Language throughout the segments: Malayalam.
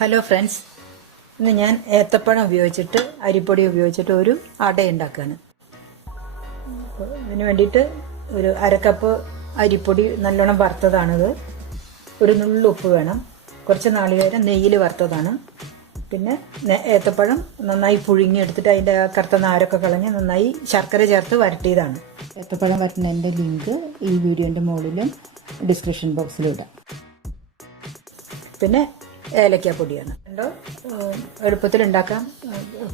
ഹലോ ഫ്രണ്ട്സ്, ഇന്ന് ഞാൻ ഏത്തപ്പഴം ഉപയോഗിച്ചിട്ട് അരിപ്പൊടി ഉപയോഗിച്ചിട്ട് ഒരു അട ഉണ്ടാക്കുകയാണ്. ഇതിന് വേണ്ടിയിട്ട് ഒരു അരക്കപ്പ് അരിപ്പൊടി നല്ലോണം വറുത്തതാണിത്. ഒരു നുള്ളുപ്പ് വേണം. കുറച്ച് നാളികേരം നെയ്യിൽ വറുത്തതാണ്. പിന്നെ ഏത്തപ്പഴം നന്നായി പുഴുങ്ങിയെടുത്തിട്ട് അതിൻ്റെ കറുത്ത നാരൊക്കെ കളഞ്ഞ് നന്നായി ശർക്കര ചേർത്ത് വരട്ടിയതാണ്. ഏത്തപ്പഴം വരട്ടുന്നതിൻ്റെ ലിങ്ക് ഈ വീഡിയോൻ്റെ മുകളിലും ഡിസ്ക്രിപ്ഷൻ ബോക്സിലും ഇടാം. പിന്നെ ഏലക്കാപ്പൊടിയാണ്. എളുപ്പത്തിൽ ഉണ്ടാക്കാം.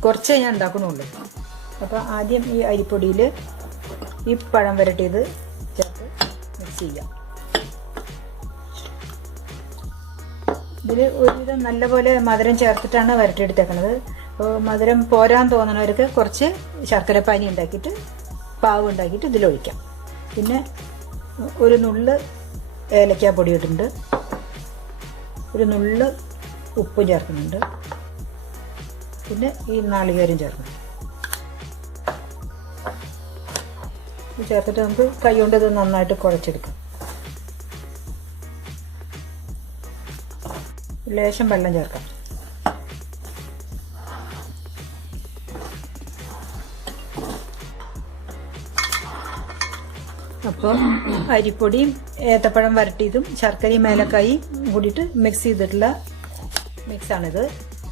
കുറച്ചേ ഞാൻ ഉണ്ടാക്കണുള്ളൂ. അപ്പോൾ ആദ്യം ഈ അരിപ്പൊടിയിൽ ഈ പഴം വരട്ടിയത് ചേർത്ത് മിക്സ് ചെയ്യാം. ഇതിൽ ഒരുവിധം നല്ലപോലെ മധുരം ചേർത്തിട്ടാണ് വരട്ടിയെടുത്തേക്കണത്. അപ്പോൾ മധുരം പോരാൻ തോന്നണവർക്ക് കുറച്ച് ശർക്കര പാനി ഉണ്ടാക്കിയിട്ട് പാവ് ഉണ്ടാക്കിയിട്ട് ഇതിലൊഴിക്കാം. പിന്നെ ഒരു നുള്ള് ഏലക്കാപ്പൊടി ഇട്ടിട്ടുണ്ട്. ഒരു നുള്ള് ഉപ്പ് ചേർക്കുന്നുണ്ട്. പിന്നെ ഈ നാളികേരം ചേർക്കണം. ഇത് ചേർത്തിട്ട് നമുക്ക് കൈ കൊണ്ട് ഇത് നന്നായിട്ട് കുഴച്ചെടുക്കാം. ലേശം വെള്ളം ചേർക്കാം. അപ്പോൾ അരിപ്പൊടിയും ഏത്തപ്പഴം വരട്ടിയതും ശർക്കരയും ഏലക്കായും കൂടിയിട്ട് മിക്സ് ചെയ്തിട്ടുള്ള മിക്സാണിത്.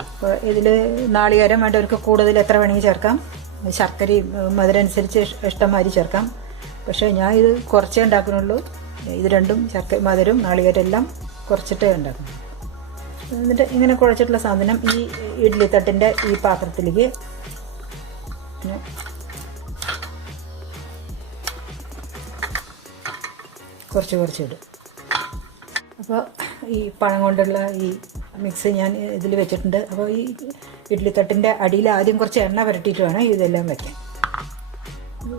അപ്പോൾ ഇതിൽ നാളികേരം വേണ്ടവർക്ക് കൂടുതൽ എത്ര വേണമെങ്കിൽ ചേർക്കാം. ശർക്കരയും മധുരം അനുസരിച്ച് ഇഷ്ടംമാതിരി ചേർക്കാം. പക്ഷേ ഞാൻ ഇത് കുറച്ചേ ഉണ്ടാക്കുന്നുള്ളൂ. ഇത് രണ്ടും മധുരം നാളികേരം എല്ലാം കുറച്ചിട്ടേ ഉണ്ടാക്കും. എന്നിട്ട് ഇങ്ങനെ കുഴച്ചിട്ടുള്ള സാധനം ഈ ഇഡ്ഡലി തട്ടിൻ്റെ ഈ പാത്രത്തിലേക്ക് കുറച്ച് ഇടും. അപ്പോൾ ഈ പഴം കൊണ്ടുള്ള ഈ മിക്സ് ഞാൻ ഇതിൽ വെച്ചിട്ടുണ്ട്. അപ്പോൾ ഈ ഇഡ്ഡലി തട്ടിൻ്റെ അടിയിൽ ആദ്യം കുറച്ച് എണ്ണ പുരട്ടിയിട്ട് വേണം ഇതെല്ലാം വയ്ക്കാൻ.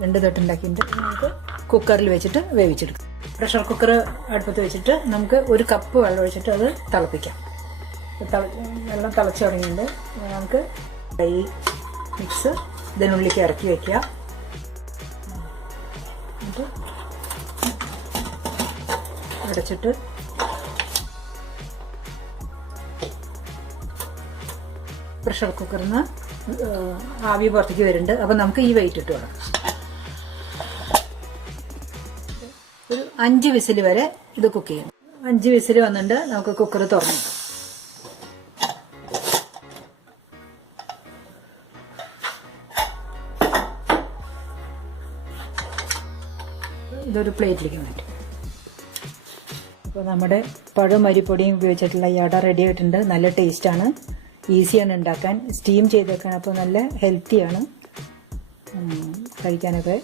2 തട്ടുണ്ടാക്കിയിട്ട് നമുക്ക് കുക്കറിൽ വെച്ചിട്ട് വേവിച്ചെടുക്കാം. പ്രഷർ കുക്കർ അടുപ്പത്ത് വെച്ചിട്ട് നമുക്ക് 1 കപ്പ് വെള്ളം ഒഴിച്ചിട്ട് അത് തിളപ്പിക്കാം. വെള്ളം തിളച്ച് തുടങ്ങിയിട്ട് നമുക്ക് ഈ മിക്സ് ഇതിനുള്ളിലേക്ക് ഇറക്കി വയ്ക്കുക. എന്നിട്ട് അടച്ചിട്ട് പ്രഷർ കുക്കറിൽ നിന്ന് ആവി പുറത്തേക്ക് വരുന്നുണ്ട്. അപ്പം നമുക്ക് ഈ വെയിറ്റ് ഇട്ട് വേണം. ഒരു 5 വിസിൽ വരെ ഇത് കുക്ക് ചെയ്യും. 5 വിസിൽ വന്നിട്ട് നമുക്ക് കുക്കർ തുറന്നു. ഇതൊരു പ്ലേറ്റിലേക്ക് മാറ്റും. അപ്പോൾ നമ്മുടെ പഴം അരിപ്പൊടിയും ഉപയോഗിച്ചിട്ടുള്ള ഈ അട റെഡി ആയിട്ടുണ്ട്. നല്ല ടേസ്റ്റാണ്, ഈസിയാണ് ഉണ്ടാക്കാൻ, സ്റ്റീം ചെയ്തേക്കാൻ. അപ്പോൾ നല്ല ഹെൽത്തിയാണ്. കഴിക്കാനൊക്കെ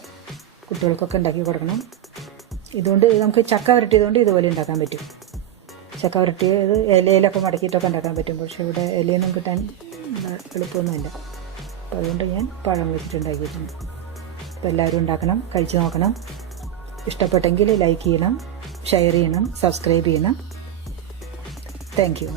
കുട്ടികൾക്കൊക്കെ ഉണ്ടാക്കി കൊടുക്കണം. ഇതുകൊണ്ട് നമുക്ക് ചക്ക വരട്ടിയതുകൊണ്ട് ഇതുപോലെ ഉണ്ടാക്കാൻ പറ്റും. ചക്ക വരട്ടിയത് ഇലയിലൊക്കെ മടക്കിയിട്ടൊക്കെ ഉണ്ടാക്കാൻ പറ്റും. പക്ഷേ ഇവിടെ ഇലയൊന്നും കിട്ടാൻ എളുപ്പമൊന്നുമില്ല. അപ്പോൾ അതുകൊണ്ട് ഞാൻ പഴം വെച്ചിട്ടുണ്ടാക്കിയിട്ടുണ്ട്. അപ്പോൾ എല്ലാവരും ഉണ്ടാക്കണം, കഴിച്ചു നോക്കണം. ഇഷ്ടപ്പെട്ടെങ്കിൽ ലൈക്ക് ചെയ്യണം, ഷെയർ ചെയ്യണം, സബ്സ്ക്രൈബ് ചെയ്യണം. Thank you.